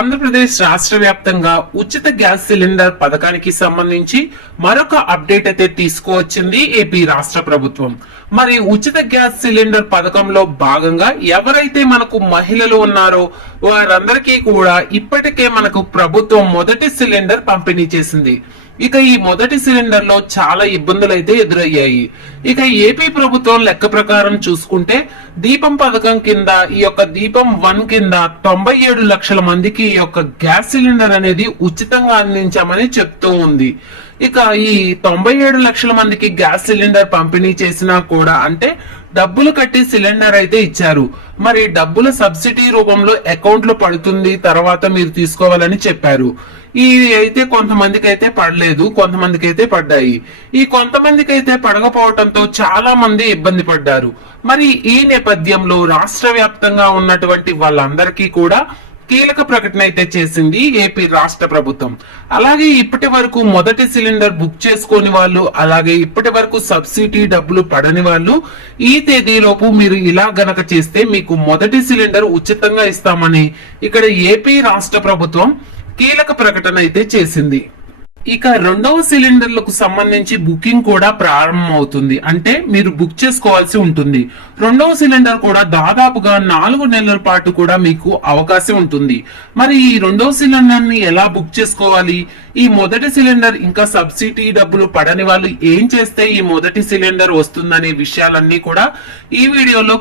ఆంధ్రప్రదేశ్ రాష్ట్ర వ్యాప్తంగా ఉచిత గ్యాస్ సిలిండర్ పథకానికి సంబంధించి మరొక అప్డేట్ అయితే తీసుకువచ్చింది ఏపీ రాష్ట్ర ప్రభుత్వం. మరి ఉచిత గ్యాస్ సిలిండర్ పథకంలో భాగంగా ఎవరైతే మనకు మహిళలు ఉన్నారో వారందరికీ కూడా ఇప్పటికే మనకు ప్రభుత్వం మొదటి సిలిండర్ పంపిణీ చేసింది. ఇక ఈ మొదటి సిలిండర్ లో చాలా ఇబ్బందులు అయితే ఎదురయ్యాయి. ఇక ఏపీ ప్రభుత్వం లెక్క ప్రకారం చూసుకుంటే దీపం పథకం కింద ఈ యొక్క దీపం 1 కింద 97 లక్షల మందికి ఈ యొక్క గ్యాస్ సిలిండర్ అనేది ఉచితంగా అందించామని చెప్తూ ఉంది. ఇక ఈ 97 లక్షల మందికి గ్యాస్ సిలిండర్ పంపిణీ చేసినా కూడా అంటే డబ్బులు కట్టి సిలిండర్ అయితే ఇచ్చారు. మరి డబ్బుల సబ్సిడీ రూపంలో అకౌంట్ లో పడుతుంది, తర్వాత మీరు తీసుకోవాలని చెప్పారు. ఇవి అయితే కొంతమందికి అయితే పడలేదు, కొంతమందికి అయితే పడ్డాయి. ఈ కొంతమందికి అయితే పడకపోవడంతో చాలా మంది ఇబ్బంది పడ్డారు. మరి ఈ నేపథ్యంలో రాష్ట్ర వ్యాప్తంగా ఉన్నటువంటి వాళ్ళందరికీ కూడా కీలక ప్రకటన అయితే చేసింది ఏపీ రాష్ట్ర ప్రభుత్వం. అలాగే ఇప్పటి వరకు మొదటి సిలిండర్ బుక్ చేసుకోని వాళ్ళు, అలాగే ఇప్పటి వరకు సబ్సిడీ డబ్బులు పడని వాళ్ళు ఈ తేదీలోపు మీరు ఇలా గనక చేస్తే మీకు మొదటి సిలిండర్ ఉచితంగా ఇస్తామని ఇక్కడ ఏపీ రాష్ట్ర ప్రభుత్వం కీలక ప్రకటన అయితే చేసింది. ఇక రెండవ సిలిండర్లకు సంబంధించి బుకింగ్ కూడా ప్రారంభం అవుతుంది. అంటే మీరు బుక్ చేసుకోవాల్సి ఉంటుంది. రెండవ సిలిండర్ కూడా దాదాపుగా 4 నెలల పాటు కూడా మీకు అవకాశం ఉంటుంది. మరి ఈ రెండవ సిలిండర్ ని ఎలా బుక్ చేసుకోవాలి, ఈ మొదటి సిలిండర్ ఇంకా సబ్సిడీ డబ్బులు పడని వాళ్ళు ఏం చేస్తే ఈ మొదటి సిలిండర్ వస్తుందనే విషయాలన్నీ కూడా ఈ వీడియోలో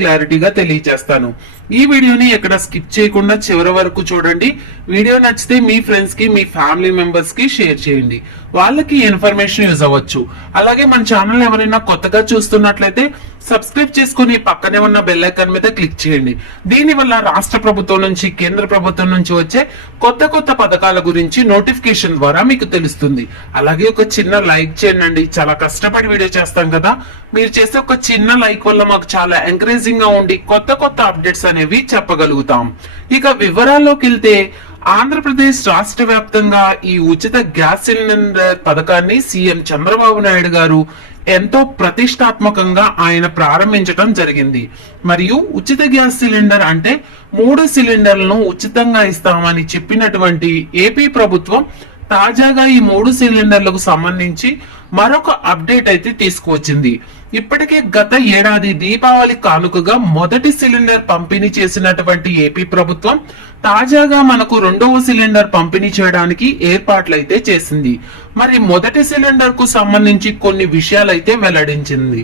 క్లారిటీగా తెలియజేస్తాను. ఈ వీడియోని ఎక్కడ స్కిప్ చేయకుండా చివరి వరకు చూడండి. వీడియో నచ్చితే మీ ఫ్రెండ్స్ కి, మీ ఫ్యామిలీ మెంబర్స్ కి షేర్ చేయండి. వాళ్ళకి ఇన్ఫర్మేషన్ యూజ్ అవ్వచ్చు. అలాగే మన ఛానల్ ఎవరైనా కొత్తగా చూస్తున్నట్లయితే సబ్స్క్రైబ్ చేసుకుని పక్కనే ఉన్న బెల్ ఐకాన్ మీద క్లిక్ చేయండి. దీని వల్ల రాష్ట్ర ప్రభుత్వం నుంచి, కేంద్ర ప్రభుత్వం నుంచి వచ్చే కొత్త పథకాల గురించి నోటిఫికేషన్ ద్వారా మీకు తెలుస్తుంది. అలాగే ఒక చిన్న లైక్ చేయండి. చాలా కష్టపడి వీడియో చేస్తాం కదా, మీరు చేసే ఒక చిన్న లైక్ వల్ల మాకు చాలా ఎంకరేజింగ్ గా ఉండి కొత్త అప్డేట్స్ అనేవి చెప్పగలుగుతాం. ఇక వివరాల్లోకి వెళ్తే ఆంధ్రప్రదేశ్ రాష్ట్ర వ్యాప్తంగా ఈ ఉచిత గ్యాస్ సిలిండర్ పథకాన్ని సీఎం చంద్రబాబు నాయుడు గారు ఎంతో ప్రతిష్టాత్మకంగా ఆయన ప్రారంభించడం జరిగింది. మరియు ఉచిత గ్యాస్ సిలిండర్ అంటే 3 సిలిండర్లను ఉచితంగా ఇస్తామని చెప్పినటువంటి ఏపీ ప్రభుత్వం తాజాగా ఈ 3 సిలిండర్లకు సంబంధించి మరొక అప్డేట్ అయితే తీసుకువచ్చింది. ఇప్పటికే గత ఏడాది దీపావళి కానుకగా మొదటి సిలిండర్ పంపిణీ చేసినటువంటి ఏపీ ప్రభుత్వం తాజాగా మనకు రెండవ సిలిండర్ పంపిణీ చేయడానికి ఏర్పాట్లయితే చేసింది. మరి మొదటి సిలిండర్ కు సంబంధించి కొన్ని విషయాలైతే వెల్లడించింది.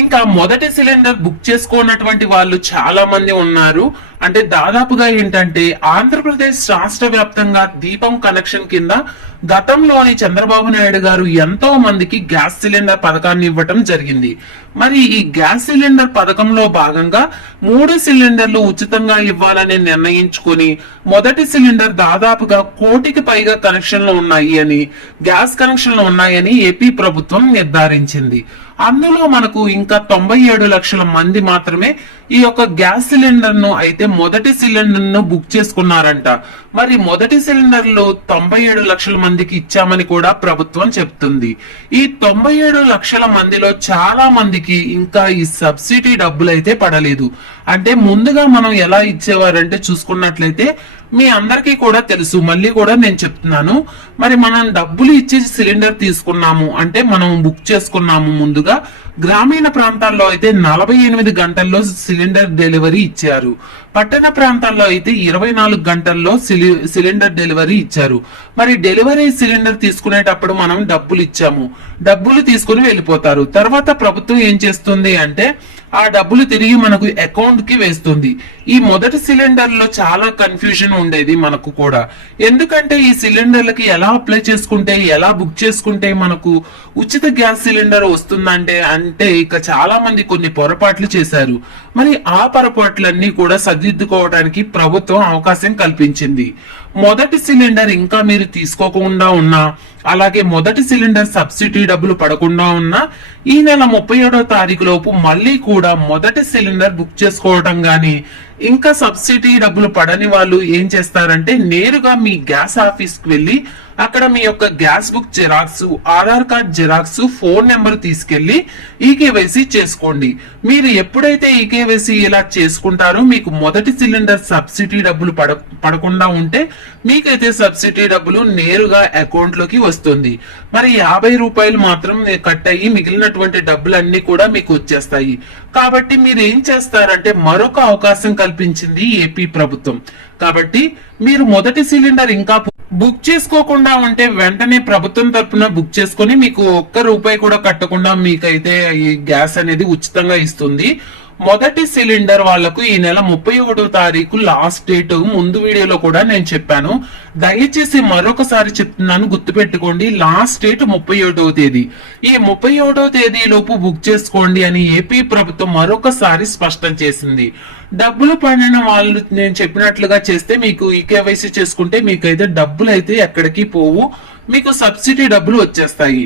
ఇంకా మొదటి సిలిండర్ బుక్ చేసుకోనటువంటి వాళ్ళు చాలా మంది ఉన్నారు. అంటే దాదాపుగా ఏంటంటే ఆంధ్రప్రదేశ్ రాష్ట్ర వ్యాప్తంగా దీపం కనెక్షన్ కింద గతంలోని చంద్రబాబు నాయుడు గారు ఎంతో మందికి గ్యాస్ సిలిండర్ పథకాన్ని ఇవ్వటం జరిగింది. మరి ఈ గ్యాస్ సిలిండర్ పథకంలో భాగంగా 3 సిలిండర్లు ఉచితంగా ఇవ్వాలని నిర్ణయించుకుని మొదటి సిలిండర్ దాదాపుగా 1 కోటికి పైగా కనెక్షన్లు ఉన్నాయి అని, గ్యాస్ కనెక్షన్లు ఉన్నాయని ఏపీ ప్రభుత్వం నిర్ధారించింది. అందులో మనకు ఇంకా 97 లక్షల మంది మాత్రమే ఈ యొక్క గ్యాస్ సిలిండర్ ను అయితే మొదటి సిలిండర్ ను బుక్ చేసుకున్నారంట. మరి మొదటి సిలిండర్ లో 97 లక్షల మందికి ఇచ్చామని కూడా ప్రభుత్వం చెప్తుంది. ఈ 97 లక్షల మందిలో చాలా మందికి ఇంకా ఈ సబ్సిడీ డబ్బులు అయితే పడలేదు. అంటే ముందుగా మనం ఎలా ఇచ్చేవారంటే చూసుకున్నట్లయితే మీ అందరికీ కూడా తెలుసు, మళ్ళీ కూడా నేను చెప్తున్నాను. మరి మనం డబ్బులు ఇచ్చి సిలిండర్ తీసుకున్నాము అంటే మనం బుక్ చేసుకున్నాము. ముందుగా గ్రామీణ ప్రాంతాల్లో అయితే 48 గంటల్లో సిలిండర్ డెలివరీ ఇచ్చారు. పట్టణ ప్రాంతాల్లో అయితే 24 గంటల్లో సిలిండర్ డెలివరీ ఇచ్చారు. మరి డెలివరీ సిలిండర్ తీసుకునేటప్పుడు మనం డబ్బులు ఇచ్చాము, డబ్బులు తీసుకుని వెళ్ళిపోతారు. తర్వాత ప్రభుత్వం ఏం చేస్తుంది అంటే ఆ డబ్బులు తిరిగి మనకు అకౌంట్ కి వేస్తుంది. ఈ మొదటి సిలిండర్ లో చాలా కన్ఫ్యూజన్ ఉండేది మనకు కూడా. ఎందుకంటే ఈ సిలిండర్లకి ఎలా అప్లై చేసుకుంటే, ఎలా బుక్ చేసుకుంటే మనకు ఉచిత గ్యాస్ సిలిండర్ వస్తుందంటే ఇక చాలా మంది కొన్ని పొరపాట్లు చేశారు. మరి ఆ పొరపాట్లన్నీ కూడా సరిదిద్దుకోవడానికి ప్రభుత్వం అవకాశం కల్పించింది. మొదటి సిలిండర్ ఇంకా మీరు తీసుకోకుండా ఉన్నా, అలాగే మొదటి సిలిండర్ సబ్సిడీ డబ్బులు పడకుండా ఉన్నా ఈ నెల 37వ తారీఖు లోపు మళ్ళీ కూడా మొదటి సిలిండర్ బుక్ చేసుకోవడం గాని, ఇంకా సబ్సిడీ డబ్బులు పడని వాళ్ళు ఏం చేస్తారంటే నేరుగా మీ గ్యాస్ ఆఫీస్ కి వెళ్ళి అక్కడ మీ యొక్క gas book xerox, Aadhaar card xerox, phone number తీసుకెళ్లి ఈకేవైసీ చేసుకోండి. మీరు ఎప్పుడైతే ఈకేవైసీ ఇలా చేసుకుంటారో మీకు మొదటి సిలిండర్ సబ్సిడీ డబ్బులు పడకుండా ఉంటే మీకైతే సబ్సిడీ డబ్బులు నేరుగా అకౌంట్ లోకి వస్తుంది. మరి 50 రూపాయలు మాత్రం కట్ అయ్యి మిగిలినటువంటి డబ్బులన్నీ కూడా మీకు వచ్చేస్తాయి. కాబట్టి మీరు ఏం చేస్తారంటే మరొక అవకాశం కల్పించింది ఏపీ ప్రభుత్వం. కాబట్టి మీరు మొదటి సిలిండర్ ఇంకా బుక్ చేసుకోకుండా ఉంటే వెంటనే ప్రభుత్వం తరపున బుక్ చేసుకుని మీకు ₹1 కూడా కట్టకుండా మీకైతే ఈ గ్యాస్ అనేది ఉచితంగా ఇస్తుంది. మొదటి సిలిండర్ వాళ్లకు ఈ నెల 31వ తారీఖు లాస్ట్ డేట్ ముందు వీడియోలో కూడా నేను చెప్పాను. దయచేసి మరొకసారి చెప్తున్నాను, గుర్తుపెట్టుకోండి. లాస్ట్ డేట్ 31వ తేదీ. ఈ 31వ తేదీ లోపు బుక్ చేసుకోండి అని ఏపీ ప్రభుత్వం మరొకసారి స్పష్టం చేసింది. డబ్బులు పడిన వాళ్ళు నేను చెప్పినట్లుగా చేస్తే మీకు ఈకేవైసీ చేసుకుంటే మీకైతే డబ్బులు అయితే ఎక్కడికి పోవు, మీకు సబ్సిడీ డబ్బులు వచ్చేస్తాయి.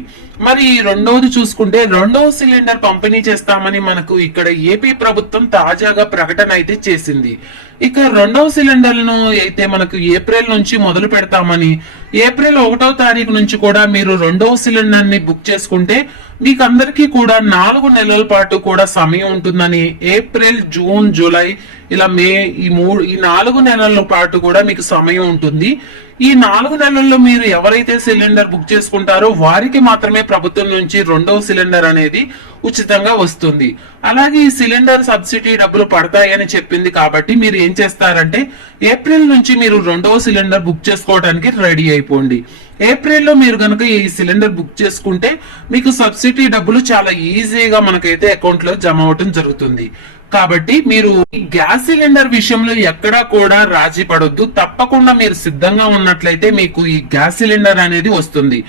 మరి రెండవది చూసుకుంటే రెండవ సిలిండర్ పంపిణీ చేస్తామని మనకు ఇక్కడ ఏపీ ప్రభుత్వం తాజాగా ప్రకటన అయితే చేసింది. ఇక రెండవ సిలిండర్లను అయితే మనకు ఏప్రిల్ నుంచి మొదలు పెడతామని, ఏప్రిల్ 1వ తారీఖు నుంచి కూడా మీరు రెండవ సిలిండర్ ని బుక్ చేసుకుంటే మీకు అందరికీ కూడా 4 నెలల పాటు కూడా సమయం ఉంటుందని, ఏప్రిల్, జూన్, జూలై ఇలా మే ఈ 4 నెలల పాటు కూడా మీకు సమయం ఉంటుంది. ఈ 4 నెలల్లో మీరు ఎవరైతే సిలిండర్ బుక్ చేసుకుంటారో వారికి మాత్రమే ప్రభుత్వం నుంచి రెండవ సిలిండర్ అనేది ఉచితంగా వస్తుంది. అలాగే ఈ సిలిండర్ సబ్సిడీ డబ్బులు పడతాయని చెప్పింది కాబట్టి మీరు ఏం చేస్తారంటే ఏప్రిల్ నుంచి మీరు రెండవ సిలిండర్ బుక్ చేసుకోవడానికి రెడీ అయిపోండి. ఏప్రిల్లో మీరు కనుక ఈ సిలిండర్ బుక్ చేసుకుంటే మీకు సబ్సిడీ డబ్బులు చాలా ఈజీగా మనకైతే అకౌంట్ లో జమ అవటం జరుగుతుంది. కాబట్టి మీరు గ్యాస్ సిలిండర్ విషయంలో ఎక్కడా కూడా రాజీ పడొద్దు. తప్పకుండా మీరు సిద్ధంగా ఉన్నట్లయితే మీకు ఈ గ్యాస్ సిలిండర్ అనేది వస్తుంది.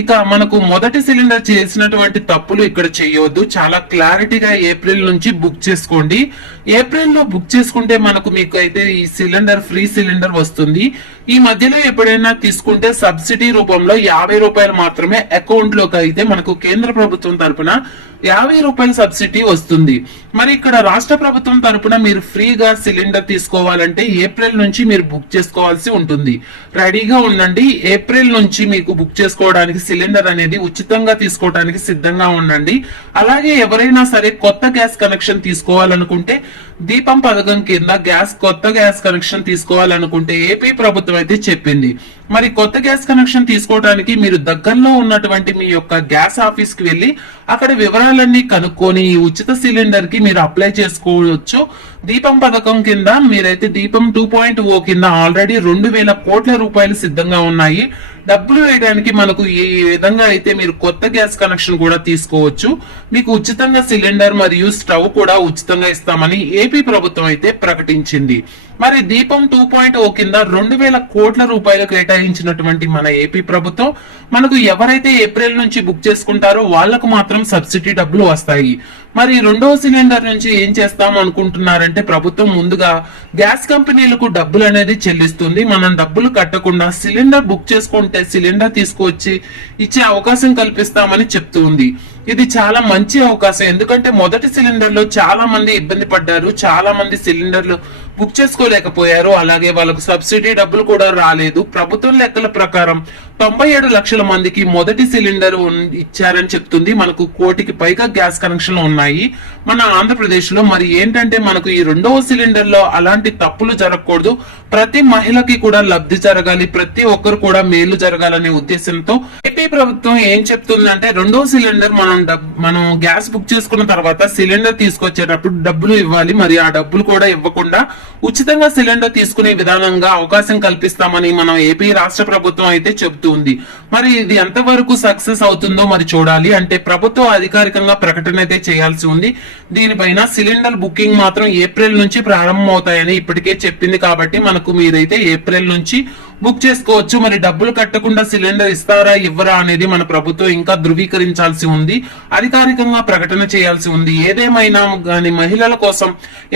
ఇక మనకు మొదటి సిలిండర్ చేసినటువంటి తప్పులు ఇక్కడ చేయవద్దు. చాలా క్లారిటీగా ఏప్రిల్ నుంచి బుక్ చేసుకోండి. ఏప్రిల్ లో బుక్ చేసుకుంటే మీకు అయితే ఈ సిలిండర్ ఫ్రీ సిలిండర్ వస్తుంది. ఈ మధ్యలో ఎప్పుడైనా తీసుకుంటే సబ్సిడీ రూపంలో ₹50 మాత్రమే అకౌంట్ లోకి అయితే మనకు కేంద్ర ప్రభుత్వం తరపున ₹50 సబ్సిడీ వస్తుంది. మరి ఇక్కడ రాష్ట్ర ప్రభుత్వం తరపున మీరు ఫ్రీగా సిలిండర్ తీసుకోవాలంటే ఏప్రిల్ నుంచి మీరు బుక్ చేసుకోవాల్సి ఉంటుంది. రెడీగా ఉండండి. ఏప్రిల్ నుంచి మీకు బుక్ చేసుకోవడానికి సిలిండర్ అనేది ఉచితంగా తీసుకోవడానికి సిద్ధంగా ఉండండి. అలాగే ఎవరైనా సరే కొత్త గ్యాస్ కనెక్షన్ తీసుకోవాలనుకుంటే దీపం పథకం కింద కొత్త గ్యాస్ కనెక్షన్ తీసుకోవాలనుకుంటే ఏపీ ప్రభుత్వం అయితే చెప్పింది. మరి కొత్త గ్యాస్ కనెక్షన్ తీసుకోవడానికి మీరు దగ్గరలో ఉన్నటువంటి మీ యొక్క గ్యాస్ ఆఫీస్ కి వెళ్లి అక్కడ వివరాలన్నీ కనుక్కొని ఈ ఉచిత సిలిండర్ కి మీరు అప్లై చేసుకోవచ్చు. దీపం పథకం కింద మీరైతే దీపం 2.0 కింద ఆల్రెడీ 2,000 కోట్ల రూపాయలు సిద్ధంగా ఉన్నాయి. డబ్బులు వేయడానికి మనకు ఈ విధంగా అయితే మీరు కొత్త గ్యాస్ కనెక్షన్ కూడా తీసుకోవచ్చు. మీకు ఉచితంగా సిలిండర్ మరియు స్టవ్ కూడా ఉచితంగా ఇస్తామని ఏపీ ప్రభుత్వం అయితే ప్రకటించింది. మరి దీపం 2.0 కింద 2,000 కోట్ల రూపాయలు కేటాయించినటువంటి మన ఏపీ ప్రభుత్వం మనకు ఎవరైతే ఏప్రిల్ నుంచి బుక్ చేసుకుంటారో వాళ్లకు మాత్రం సబ్సిడీ డబ్బులు వస్తాయి. మరి రెండవ సిలిండర్ నుంచి ఏం చేస్తాం అనుకుంటున్నారంటే ప్రభుత్వం ముందుగా గ్యాస్ కంపెనీలకు డబ్బులు అనేది చెల్లిస్తుంది. మనం డబ్బులు కట్టకుండా సిలిండర్ బుక్ చేసుకుంటే సిలిండర్ తీసుకువచ్చి ఇచ్చే అవకాశం కల్పిస్తామని చెప్తుంది. ఇది చాలా మంచి అవకాశం. ఎందుకంటే మొదటి సిలిండర్ లో చాలా మంది ఇబ్బంది పడ్డారు. చాలా మంది సిలిండర్లు బుక్ చేసుకోలేకపోయారు. అలాగే వాళ్ళకు సబ్సిడీ డబ్బులు కూడా రాలేదు. ప్రభుత్వం లెక్కల ప్రకారం 97 లక్షల మందికి మొదటి సిలిండర్ ఇచ్చారని చెప్తుంది. మనకు 1 కోటికి పైగా గ్యాస్ కనెక్షన్లు ఉన్నాయి మన ఆంధ్రప్రదేశ్ లో. మరి ఏంటంటే మనకు ఈ రెండవ సిలిండర్ లో అలాంటి తప్పులు జరగకూడదు. ప్రతి మహిళకి కూడా లబ్ధి జరగాలి, ప్రతి ఒక్కరు కూడా మేలు జరగాలనే ఉద్దేశంతో ఏపీ ప్రభుత్వం ఏం చెప్తుందంటే రెండవ సిలిండర్ మనం గ్యాస్ బుక్ చేసుకున్న తర్వాత సిలిండర్ తీసుకొచ్చేటప్పుడు డబ్బులు ఇవ్వాలి. మరి ఆ డబ్బులు కూడా ఇవ్వకుండా ఉచితంగా సిలిండర్ తీసుకునే విధానంగా అవకాశం కల్పిస్తామని మనం ఏపీ రాష్ట్ర ప్రభుత్వం అయితే చెబుతుంది. మరి ఇది ఎంతవరకు సక్సెస్ అవుతుందో మరి చూడాలి. అంటే ప్రభుత్వం అధికారికంగా ప్రకటన అయితే చేయాల్సి ఉంది. దీనిపైన సిలిండర్ బుకింగ్ మాత్రం ఏప్రిల్ నుంచి ప్రారంభం అవుతాయని ఇప్పటికే చెప్పింది. కాబట్టి మనకు మీరైతే ఏప్రిల్ నుంచి బుక్ చేసుకోవచ్చు. మరి డబ్బులు కట్టకుండా సిలిండర్ ఇస్తారా ఇవ్వరా అనేది మన ప్రభుత్వం ఇంకా ధృవీకరించాల్సి ఉంది, అధికారికంగా ప్రకటన చేయాల్సి ఉంది. ఏదేమైనా గాని మహిళల కోసం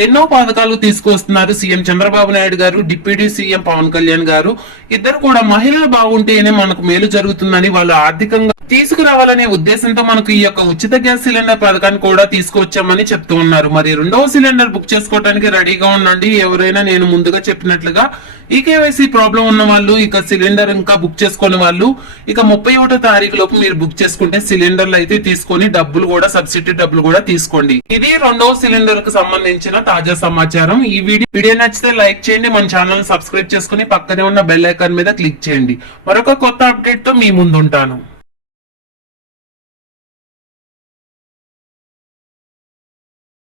ఎన్నో పథకాలు తీసుకొస్తున్నారు సీఎం చంద్రబాబు నాయుడు గారు, డిప్యూటీ సీఎం పవన్ కళ్యాణ్ గారు. ఇద్దరు కూడా మహిళలు బాగుంటేనే మనకు మేలు జరుగుతుందని వాళ్ళు ఆర్థికంగా తీసుకురావాలనే ఉద్దేశంతో మనకు ఈ యొక్క ఉచిత గ్యాస్ సిలిండర్ పథకాన్ని కూడా తీసుకొచ్చామని చెప్తూ ఉన్నారు. మరి రెండవ సిలిండర్ బుక్ చేసుకోవడానికి రెడీగా ఉండండి. ఎవరైనా నేను ముందుగా చెప్పినట్లుగా ఈకేవైసీ ప్రాబ్లం ఉన్న వాళ్ళు ఇక సిలిండర్ ఇంకా బుక్ చేసుకునే వాళ్ళు ఇక 31వ తారీఖు లోపు మీరు బుక్ చేసుకుంటే సిలిండర్లు అయితే తీసుకొని డబ్బులు కూడా సబ్సిడీ డబ్బులు కూడా తీసుకోండి. ఇది రెండవ సిలిండర్ కు సంబంధించిన తాజా సమాచారం. ఈ వీడియో నచ్చితే లైక్ చేయండి, మన ఛానల్ సబ్స్క్రైబ్ చేసుకుని పక్కనే ఉన్న బెల్ ఐకాన్ మీద క్లిక్ చేయండి. మరొక కొత్త అప్డేట్ తో మీ ముందుంటాను.